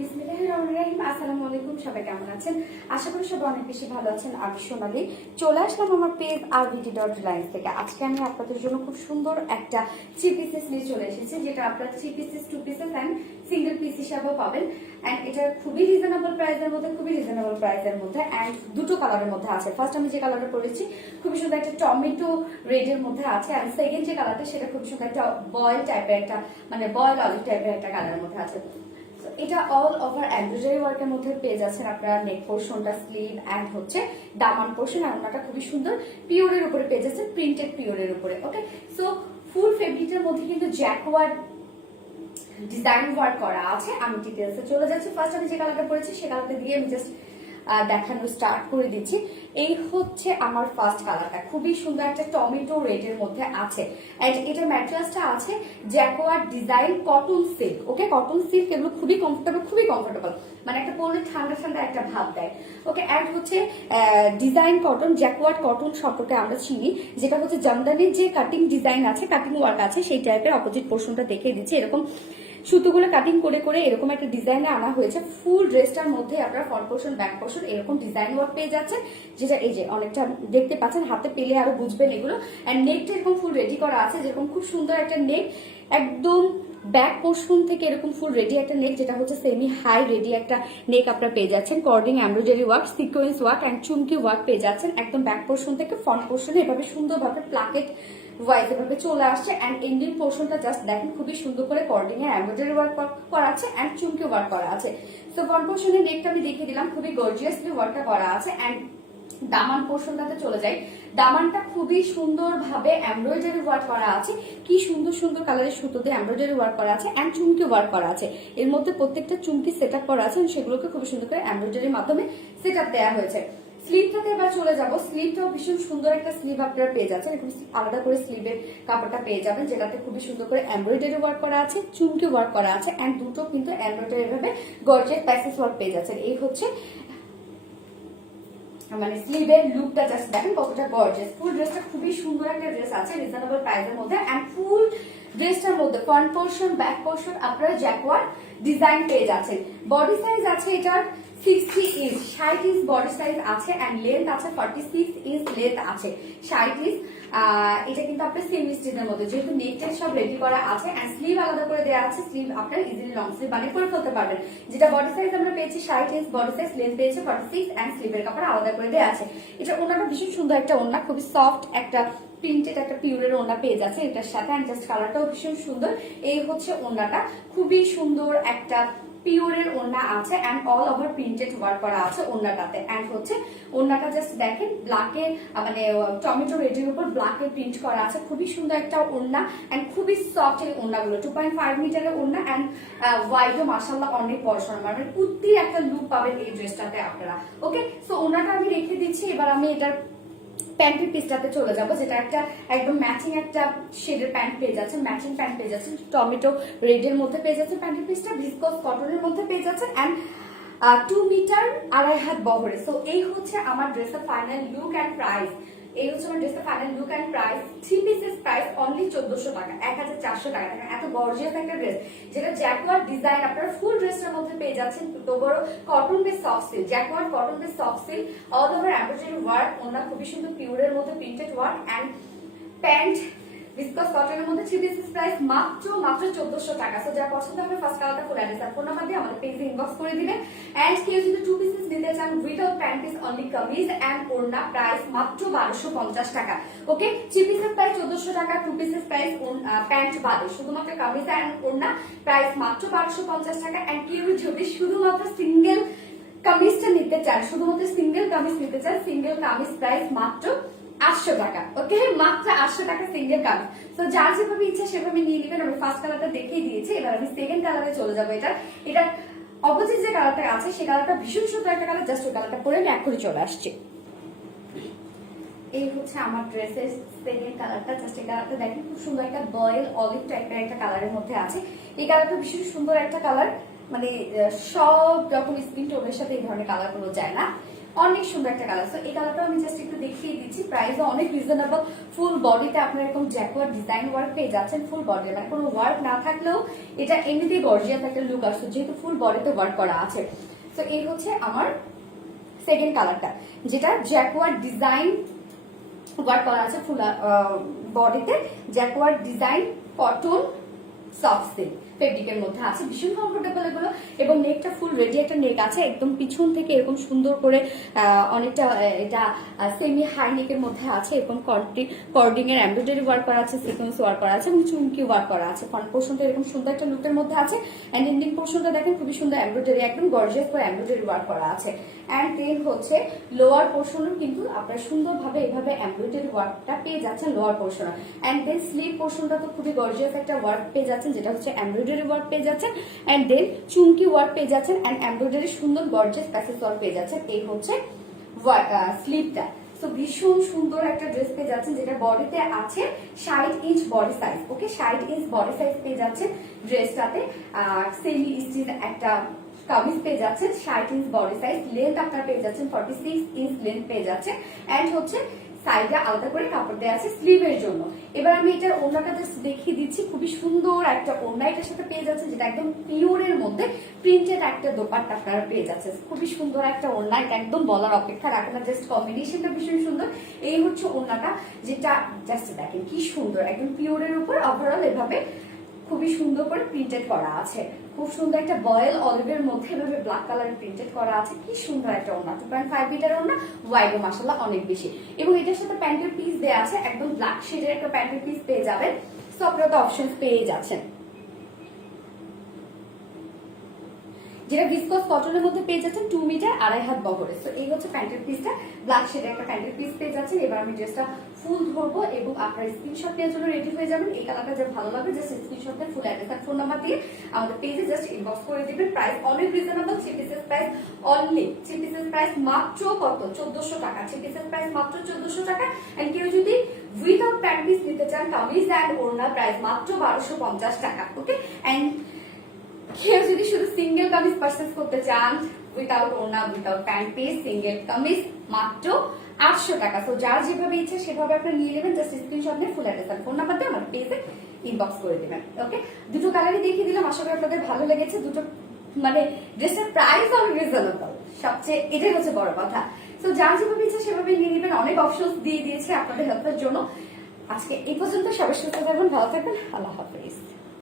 বিসমিল্লাহিররহমানিররহিম। আসসালামু আলাইকুম, সবাই কেমন আছেন? আশা করি সবাই অনেক বেশি ভালো আছেন। আমি সোনালি চলে আসলাম আমার পেজ rvt.reliance থেকে। আজকে আমি আপনাদের জন্য খুব সুন্দর একটা 3 পিসেস নিয়ে চলে এসেছি, যেটা আপনারা 3 pieces 2 pieces and single piece হিসাবেও পাবেন। এন্ড এটা খুবই রিজনেবল প্রাইসের মধ্যে এন্ড দুটো কালারের মধ্যে আছে। ফার্স্ট আমি যে কালারটা পরেছি খুবই সুন্দর একটা টমেটো রেডের মধ্যে আছে, এন্ড সেকেন্ড যে কালারটা সেটা খুবই সুন্দর একটা বয়েল টাইপের একটা বয়েল অলিভ টাইপের একটা কালারের মধ্যে আছে। এটা অল ওভার এমব্রয়ডারি ওয়ার্কের মধ্যে পেয়ে যাচ্ছেন আপনারা। নেক পোর্শনটা, স্লিভ এন্ড হচ্ছে দামান পোর্শন, আর ওনাটা খুবই সুন্দর পিওরের উপরে পেয়ে যাচ্ছেন, প্রিন্টেড পিওরের উপরে। ওকে, সো ফুল ফেব্রিকের মধ্যে কিন্তু জ্যাকওয়ার্ড ডিজাইন ওয়ার্ক করা আছে। আমি ডিটেলসে চলে যাচ্ছি। ফার্স্ট আমি যে কালারটা পরেছি সে কালারটা দিয়ে আমি জাস্ট দেখানো স্টার্ট করে দিচ্ছি। এই হচ্ছে আমার ফার্স্ট কালারটা, খুবই সুন্দর একটা টমেটো রেডের মধ্যে আছে। এন্ড এটা ম্যাটেরিয়ালসটা আছে জ্যাকোয়ার্ড ডিজাইন কটন সিল্ক। ওকে, কটন সিল্ক এগুলো খুবই কমফোর্টেবল, মানে একটা পরলে ঠান্ডা ঠান্ডা একটা ভাব দেয়। ওকে, এন্ড হচ্ছে ডিজাইন কটন, জ্যাকোয়ার্ড কটন সম্পর্কে আমরা চিনি, যেটা হচ্ছে জামদানির যে কাটিং ডিজাইন আছে, কাটিং ওয়ার্ক আছে, সেই টাইপের অপোজিট পোর্শনটা দেখিয়ে দিচ্ছি। এরকম সুতোগুলো কাটিং করে করে এরকম একটা ডিজাইনে আনা হয়েছে। ফুল ড্রেসটার মধ্যে আপনারা ফ্রন্ট পোর্শন, ব্যাক পোর্শন এরকম ডিজাইন ওয়ার্ক পেয়ে যাচ্ছে, যেটা এই যে অনেকটা দেখতে পাচ্ছেন, হাতে পেলে আরো বুঝবেন এগুলো। এন্ড নেকটা এরকম ফুল রেডি করা আছে, যেরকম খুব সুন্দর একটা নেক, একদম ব্যাক পোর্শন থেকে এরকম ফুল রেডি একটা নেক, যেটা হচ্ছে সেমি হাই রেডি একটা নেক আপনারা পেয়ে যাচ্ছেন। Cording embroidery work, sequence work and চুমকি ওয়ার্ক পেয়ে যাচ্ছেন। একদম ব্যাক পোর্শন থেকে ফ্রন্ট পোর্শনে এভাবে সুন্দরভাবে প্লাকেট ওয়াইজ এভাবে চলে আসছে। এন্ড এন্ডিং পোর্শনটা জাস্ট দেখেন, খুবই সুন্দর করে কর্ডিং এ এমব্রয়ডারি ওয়ার্ক করা আছে এন্ড চুমকি ওয়ার্ক করা আছে। তো ফ্রন্ট পোর্শনের নেকটা আমি দেখিয়ে দিলাম, খুবই গর্জিয়াসলি ওয়ার্কটা করা আছে। এন্ড দামান পোর্শনটাতে চলে যাই। দামানটা খুবই সুন্দর ভাবে এমব্রয়ডারি ওয়ার্ক করা আছে, কি সুন্দর সুন্দর কালারের সুতোতে এমব্রয়ডারি ওয়ার্ক করা আছে এন্ড চুমকি ওয়ার্ক করা আছে। এর মধ্যে প্রত্যেকটা চুমকি সেট আপ করা আছে, সেগুলোকে খুবই সুন্দর করে এমব্রয়ডারির মাধ্যমে সেট আপ দেওয়া হয়েছে। স্লিভটাতে এবার চলে যাব। স্লিভটাও ভীষণ সুন্দর একটা স্লিভ আপনারা পেয়ে যাচ্ছেন, এরকম আলাদা করে স্লিভের কাপড়টা পেয়ে যাবেন, যেটাতে খুবই সুন্দর করে এমব্রয়ডারি ওয়ার্ক করা আছে, চুমকি ওয়ার্ক করা আছে এন্ড দুটো কিন্তু এমব্রয়ডারি ভাবে গর্জিয়াস প্যাসেজ ওয়ার্ক পেয়ে যাচ্ছেন। এই হচ্ছে মানে স্লিভের লুকটা জাস্ট দেখেন কতটা গর্জিয়াস। ফুল ড্রেসটা খুবই সুন্দর একটা ড্রেস আছে রিজনেবল প্রাইসের মধ্যে। এন্ড ফুল ড্রেসটার মধ্যে ফ্রন্ট পোর্শন, ব্যাক পোর্শন আপনারা জ্যাকওয়ার্ড ডিজাইন পেয়ে যাচ্ছেন। বডি সাইজ আছে এটার 60 ইঞ্চ, 60 ইঞ্চ বডি সাইজ আছে এন্ড লেন্থ আছে 46 ইঞ্চ লেন্থ আছে, 60 ইঞ্চ। এটা কিন্তু আপনার সেমি স্টিচের মধ্যে, যেহেতু নেকটা সব রেডি করা আছে এন্ড স্লিভ আলাদা করে দেওয়া আছে। স্লিভ আপনারা ইজিলি লং স্লিভ বানিয়ে করে ফেলতে পারবেন। যেটা বডি সাইজ আমরা পেয়েছি 60 ইঞ্চ বডি সাইজ, লেন্থ পেয়েছে 46 এন্ড স্লিভের কাপড় আলাদা করে দেওয়া আছে। এটা ওনাটা ভীষণ সুন্দর একটা ওড়না, খুবই সফট একটা প্রিন্টেড একটা পিওরের ওড়না পেয়ে যাচ্ছে এটার সাথে। এন্ড জাস্ট কালারটাও ভীষণ সুন্দর। এই হচ্ছে ওড়নাটা, খুবই সুন্দর একটা পিওরের ওড়না আছে and all over printed work করা আছে ওড়নাটাতে। এন্ড হচ্ছে ওড়নাটা জাস্ট দেখেন ব্ল্যাকের মানে টমেটো রেডের উপর ব্ল্যাকের প্রিন্ট করা আছে, খুবই সুন্দর একটা ওড়না এন্ড খুবই সফট এই ওড়নাগুলো। 2.5 মিটারের ওড়না এন্ড ওয়াইডও মাশাআল্লাহ অনেক বড় সড়, মানে কুর্তির একটা লুক পাবেন এই ড্রেসটাতে আপনারা। ওকে, সো ওড়নাটা আমি রেখে দিচ্ছি। এবার আমি এটার প্যান্টের পিসটাতে চলে যাব, যেটা একটা একদম ম্যাচিং একটা শেডের প্যান্ট পেয়ে যাচ্ছেন, ম্যাচিং প্যান্ট পেয়ে যাচ্ছেন, টমেটো রেডের মধ্যে পেয়ে যাচ্ছেন। প্যান্টের পিসটা ভিসকস কটনের মধ্যে পেয়ে যাচ্ছেন এন্ড 2 মিটার 2.5 হাত বহরে। সো এই হচ্ছে আমার ড্রেসের ফাইনাল লুক এন্ড প্রাইস। এই হচ্ছে আমার ড্রেসের final look and price. 3 pieces price only 1400 টাকা, 1400 টাকা। এত গর্জিয়াস একটা ড্রেস, যেটা জ্যাকওয়ার্ড ডিজাইন আপনারা ফুল ড্রেসের মধ্যে পেয়ে যাচ্ছেন। তো বড় cotton base soft silk, jacquard cotton base soft silk, all over embroidery work, ওনা খুবই সুন্দর পিওরের মধ্যে printed work and pant viscose কটনের মধ্যে 3 পিসেস প্রাইস মাত্র 1400 টাকা। সো যারা পছন্দ হবে ফার্স্ট কালারটা ফুল অ্যাড্রেস আর ফোন নাম্বার দিয়ে আমাদের পেজে ইনবক্স করে দিবেন। এন্ড কেউ যদি 2 পিসেস নিতে চান without pant piece, only kameez and ওড়না, প্রাইস মাত্র 1250 টাকা। ওকে, 3 পিসেস প্রাইস 1400 টাকা, 2 পিসেস প্রাইস প্যান্ট বাদে শুধুমাত্র কামিজ এন্ড ওড়না, প্রাইস মাত্র 1250 টাকা। এন্ড কেউ যদি শুধুমাত্র সিঙ্গেল কামিজটা নিতে চান, শুধুমাত্র সিঙ্গেল কামিজ নিতে চান, সিঙ্গেল কামিজ প্রাইস মাত্র 800 টাকা। ওকে, মাত্র 800 টাকা সিঙ্গেল কামিজ। তো যার যেভাবে ইচ্ছা সেভাবে নিয়ে নেবেন। আমি ফার্স্ট কালারটা দেখিয়ে দিয়েছি, এবার আমি সেকেন্ড কালারে চলে যাবো। এটা অপোজিট যে কালারটা আছে সেই কালারটা ভীষণ সুন্দর একটা কালার, জাস্ট ওই কালারটা পরে আমি এখনই চলে আসছি। এই হচ্ছে আমার ড্রেসের সেকেন্ড কালারটা, জাস্ট এই কালারটা দেখেন, খুব সুন্দর একটা বয়েল অলিভ টাইপের একটা কালারের মধ্যে আছে। এই কালারটা ভীষণ সুন্দর একটা কালার, মানে সব রকম স্কিন টোনের সাথে এই ধরনের কালার গুলো যায় না। অনেক সুন্দর একটা কালার। তো এই কালারটা আমি জাস্ট একটু দেখিয়ে দিচ্ছি, প্রাইসও অনেক রিজনেবল। ফুল বডিতে আপনার এরকম জ্যাকোয়ার ডিজাইন ওয়ার্ক পেয়ে যাচ্ছেন, ফুল বডি মানে কোনো ওয়ার্ক না থাকলেও এটা এমনিতেই গর্জিয়াস একটা লুক আসছে যেহেতু ফুল বডিতে ওয়ার্ক করা আছে। তো এই হচ্ছে আমার সেকেন্ড কালারটা, যেটা জ্যাকোয়ার ডিজাইন ওয়ার্ক করা আছে ফুল বডিতে, jacquard design cotton soft silk ফেব্রিকের মধ্যে আছে, ভীষণ কমফোর্টেবল এগুলো। এবং নেকটা ফুল রেডি একটা নেক আছে, একদম পিছন থেকে এরকম সুন্দর করে অনেকটা এটা সেমি হাই নেকের মধ্যে আছে, এরকম কর্ডিং এর এমব্রয়ডারি ওয়ার্ক করা আছে, সিকোয়েন্স ওয়ার্ক করা আছে এবং চুমকি ওয়ার্ক করা আছে। ফ্রন্ট পোর্শনটা এরকম সুন্দর একটা লুকের মধ্যে আছে, এন্ড এন্ডিং পোর্শনটা দেখেন খুবই সুন্দর এমব্রয়ডারি, একদম গর্জিয়াস করে এমব্রয়ডারি ওয়ার্ক করা আছে। এন্ড দেন হচ্ছে লোয়ার পোর্শনও কিন্তু আপনারা সুন্দরভাবে এভাবে এমব্রয়ডারি ওয়ার্কটা পেয়ে যাচ্ছেন লোয়ার পোর্শনে। এন্ড দেন স্লিভ পোর্শনটা তো খুবই গর্জিয়াস একটা ওয়ার্ক পেয়ে যাচ্ছেন, যেটা হচ্ছে এমব্রয়ডারি ওয়ার্ক পেয়ে যাচ্ছেন, এন্ড দেন চুমকি ওয়ার্ক পেয়ে যাচ্ছেন, এন্ড এমব্রয়ডারি সুন্দর গর্জিয়াস প্যাসেজ ওয়ার্ক পেয়ে যাচ্ছেন। এই হচ্ছে স্লিভটা। তো ভীষণ সুন্দর একটা ড্রেস পেয়ে যাচ্ছেন, যেটা বডিতে আছে 60 ইঞ্চ বডি সাইজ। ওকে, 60 ইঞ্চ বডি সাইজ পেয়ে যাচ্ছেন ড্রেসটাতে। সেমি স্টিচ একটা কামিজ পেয়ে যাচ্ছেন, 60 ইঞ্চ বডি সাইজ, লেন্থ আপনারা পেয়ে যাচ্ছেন 46 ইঞ্চ লেন্থ পেয়ে যাচ্ছে, এন্ড হচ্ছে সাইডে আলাদা করে কাপড় দেওয়া আছে স্লিভের জন্য। এবার আমি এটার ওড়নাটা জাস্ট দেখিয়ে দিচ্ছি, খুবই সুন্দর একটা ওড়না এটার সাথে পেয়ে যাচ্ছে, যেটা একদম পিওরের মধ্যে প্রিন্টেড একটা দোপাট্টা আপনারা পেয়ে যাচ্ছে। খুবই সুন্দর একটা ওড়না, এটা একদম বলার অপেক্ষা রাখে না, জাস্ট কম্বিনেশনটা ভীষণ সুন্দর। এই হচ্ছে ওড়নাটা, যেটা জাস্ট দেখেন কি সুন্দর, একদম পিওরের উপর ওভারঅল এভাবে খুবই সুন্দর করে প্রিন্টেড করা আছে, খুব সুন্দর একটা বয়েল অলিভের মধ্যে এভাবে ব্ল্যাক কালারের প্রিন্টেড করা আছে। কি সুন্দর একটা ওড়না, 2.5 মিটার ওড়না, ওয়াইডও মাশাআল্লাহ অনেক বেশি। এবং এটার সাথে প্যান্টের পিস দেয়া আছে, একদম ব্ল্যাক শেডের একটা প্যান্টের পিস পেয়ে যাবেন। সো আপনারা তো অপশনস পেয়ে যাচ্ছেন, যেটা ভিসকস কটনের মধ্যে পেয়ে যাচ্ছেন 2 মিটার 2.5 হাত বহরে। তো এই হচ্ছে প্যান্টের পিসটা, ব্ল্যাক শেডের একটা প্যান্টের পিস পেয়ে যাচ্ছেন। এবার আমি ড্রেসটা ফুল ধরবো এবং আপনারা স্ক্রিনশট নেওয়ার জন্য রেডি হয়ে যাবেন। এই কালারটা যা ভালো লাগবে জাস্ট স্ক্রিনশট দিয়ে ফুল অ্যাড্রেস আর ফোন নাম্বার দিয়ে আমাদের পেজে জাস্ট ইনবক্স করে দিবেন। প্রাইস অনেক রিজনেবল, 3 পিসের প্রাইস অনলি 3 পিসের প্রাইস মাত্র কত 1400 টাকা, 3 পিসের প্রাইস মাত্র 1400 টাকা। এন্ড কেউ যদি উইদাউট প্যান্ট পিস নিতে চান, কামিজ এন্ড ওড়না প্রাইস মাত্র 1250 টাকা। ওকে, এন্ড কেউ যদি শুধু সিঙ্গেল কামিজ পারচেজ করতে চান উইদাউট ওড়না without pant piece, single kameez মাত্র 800 টাকা। তো যার যেভাবে ইচ্ছা সেভাবে আপনি নিয়ে নেবেন, জাস্ট স্ক্রিনশট নিয়ে ফুল অ্যাড্রেস আর ফোন নাম্বার দিয়ে আমার পেজে ইনবক্স করে দিবেন। ওকে, দুটো কালারই দেখিয়ে দিলাম, আশা করি আপনাদের ভালো লেগেছে। দুটো মানে ড্রেসের প্রাইস অনেক রিজনেবল, সবচেয়ে এটাই হচ্ছে বড় কথা। তো যার যেভাবে ইচ্ছা সেভাবে নিয়ে নেবেন, অনেক অপশন দিয়ে দিয়েছে আপনাদের হেল্পের জন্য। আজকে এই পর্যন্ত, সবাই সুস্থ থাকবেন, ভালো থাকবেন, আল্লাহ হাফেজ।